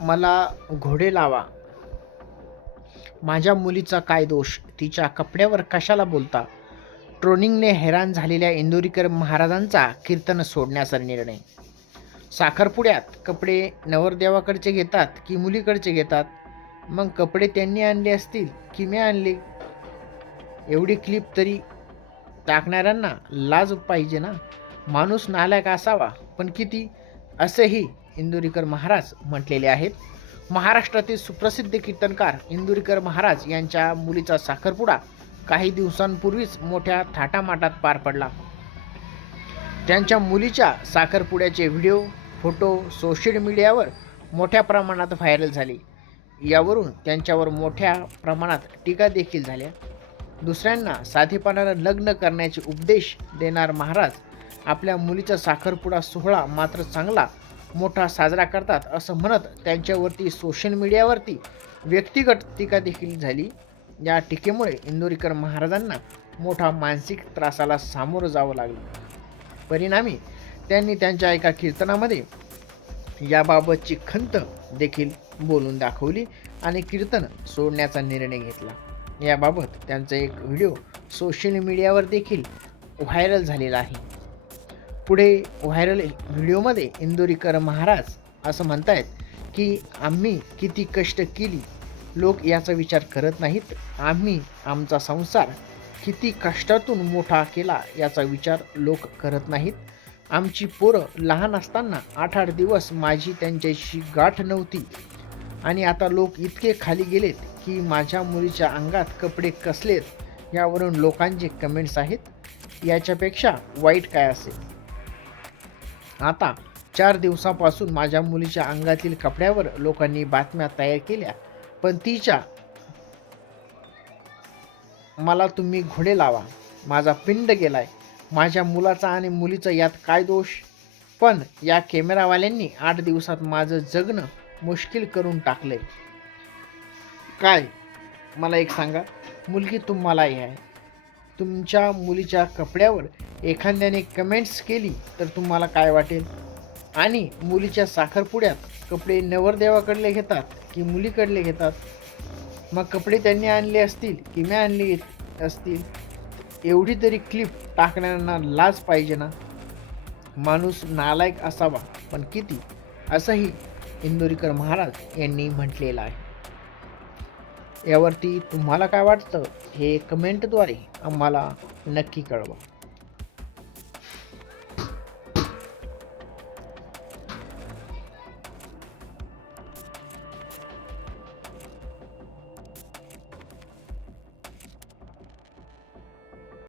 मला घोडे लावा. माझ्या मुलीचा काय दोष? तिच्या कपड्यावर कशाला बोलता? ट्रोनिंगने हैराण झालेल्या इंदोरीकर महाराजांचा कीर्तन सोडण्याचा निर्णय. साखरपुड्यात कपडे नवरदेवाकडचे घेतात की मुलीकडचे घेतात? मग कपडे त्यांनी आणले असतील की मी आणले? एवढी क्लिप तरी टाकणाऱ्यांना लाज पाहिजे ना? माणूस नालायक असावा पण किती? असेही इंदुरीकर महाराज म्हटलेले आहेत. महाराष्ट्रातील सुप्रसिद्ध कीर्तनकार इंदुरीकर महाराज यांच्या मुलीचा साखरपुडा काही दिवसांपूर्वीच मोठ्या थाटामाटात पार पडला. त्यांच्या मुलीच्या साखरपुड्याचे व्हिडिओ फोटो सोशल मीडियावर मोठ्या प्रमाणात व्हायरल झाले. यावरून त्यांच्यावर मोठ्या प्रमाणात टीका देखील झाल्या. दुसऱ्यांना साधेपणानं लग्न करण्याचे उपदेश देणार महाराज आपल्या मुलीचा साखरपुडा सोहळा मात्र चांगला मोठा साजरा करतात असं म्हणत त्यांच्यावरती सोशल मीडियावरती व्यक्तिगत टीका देखील झाली. या टीकेमुळे इंदोरीकर महाराजांना मोठा मानसिक त्रासाला सामोरं जावं लागलं. परिणामी त्यांनी त्यांच्या एका कीर्तनामध्ये याबाबतची खंत देखील बोलून दाखवली आणि कीर्तन सोडण्याचा निर्णय घेतला. याबाबत त्यांचा एक व्हिडिओ सोशल मीडियावर देखील व्हायरल झालेला आहे. पुढे व्हायरल व्हिडिओमध्ये इंदोरीकर महाराज असं म्हणतायत की आम्ही किती कष्ट केली. लोक याचा विचार करत नाहीत. आम्ही आमचा संसार किती कष्टातून मोठा केला याचा विचार लोक करत नाहीत. आमची पोरं लहान असताना आठ आठ दिवस माझी त्यांच्याशी गाठ नव्हती. आणि आता लोक इतके खाली गेलेत की माझ्या मुलीच्या अंगात कपडे कसलेत यावरून लोकांचे कमेंट्स आहेत. याच्यापेक्षा वाईट काय असेल? आता चार दिवसापासून माझ्या मुलीच्या अंगातील कपड्यावर लोकांनी बातम्या तयार केल्या पण तिच्या मला तुम्ही घोडे लावा माझा पिंड गेलाय माझ्या मुलाचा आणि मुलीचा यात काय दोष? पण या कॅमेरावाल्यांनी आठ दिवसात माझं जगणं मुश्किल करून टाकले काय? मला एक सांगा मुलगी तुम्हालाही आहे. तुमच्या मुलीच्या कपड्यावर एखाद्याने कमेंट्स केली तर तुम्हाला काय वाटेल? आणि मुलीच्या साखरपुड्यात कपडे नवरदेवाकडले घेतात की मुलीकडले घेतात? मग कपडे त्यांनी आणले असतील की मी आणले असतील? एवढी तरी क्लिप टाकणाऱ्यांना लाज पाहिजे ना? माणूस नालायक असावा पण किती? असंही इंदोरीकर महाराज यांनी म्हटलेलं आहे. यावरती तुम्हाला काय वाटतं हे कमेंटद्वारे आम्हाला नक्की कळवा.